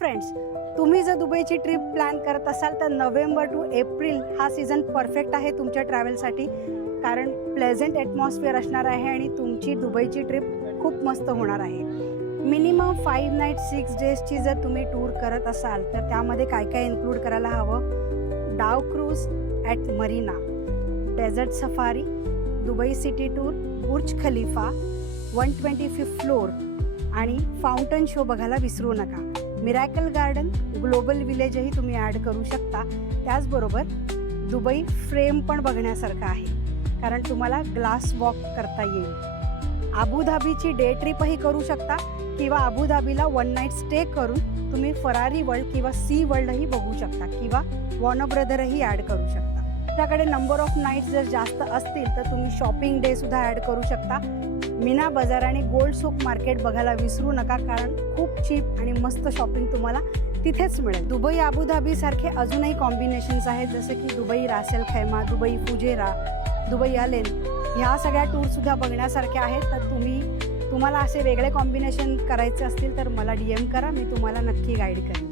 Friends, तुम्ही जर दुबईची trip plan करत असाल तर नोव्हेंबर टू एप्रिल हा सीझन परफेक्ट आहे तुमच्या ट्रॅव्हलसाठी. कारण प्लेझंट ॲटमॉस्फिअर असणार आहे आणि तुमची दुबईची ट्रिप खूप मस्त होणार आहे. मिनिमम 5 नाईट 6 डेजची जर तुम्ही टूर करत असाल तर त्यामध्ये काय काय इन्क्लूड करायला हवं? Dhow cruise at Marina, desert safari, Dubai city tour, Burj Khalifa, 125th floor आणि फाउंटन शो बघायला विसरू नका. मिरॅकल गार्डन, ग्लोबल विलेजही तुम्ही ॲड करू शकता. त्याचबरोबर दुबई फ्रेम पण बघण्यासारखं आहे कारण तुम्हाला ग्लास वॉक करता येईल. अबुधाबीची डे ट्रिपही करू शकता किंवा अबुधाबीला 1 नाईट स्टे करून तुम्ही फरारी वर्ल्ड किंवा सी वर्ल्डही बघू शकता किंवा वॉर्नर ब्रदरही ॲड करू शकता. आपल्याकडे नंबर ऑफ नाईट्स जर जास्त असतील तर तुम्ही शॉपिंग डेसुद्धा ॲड करू शकता. मीना बाजार आणि गोल्ड सूक मार्केट बघायला विसरू नका कारण खूप चीप आणि मस्त शॉपिंग तुम्हाला तिथेच मिळेल. दुबई अबुधाबीसारखे अजूनही कॉम्बिनेशन्स आहेत जसे की दुबई रासेल खैमा, दुबई फुजेरा, दुबई अलेन, ह्या सगळ्या टूरसुद्धा बघण्यासारख्या आहेत. तर तुम्हाला असे वेगळे कॉम्बिनेशन करायचे असतील तर मला DM करा, मी तुम्हाला नक्की गाईड करेन.